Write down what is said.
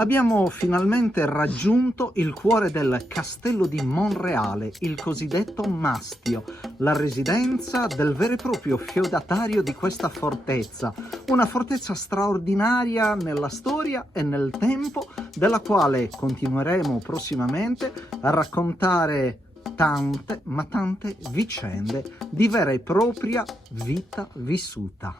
Abbiamo finalmente raggiunto il cuore del castello di Monreale, il cosiddetto Mastio, la residenza del vero e proprio feudatario di questa fortezza, una fortezza straordinaria nella storia e nel tempo, della quale continueremo prossimamente a raccontare tante, ma tante vicende di vera e propria vita vissuta.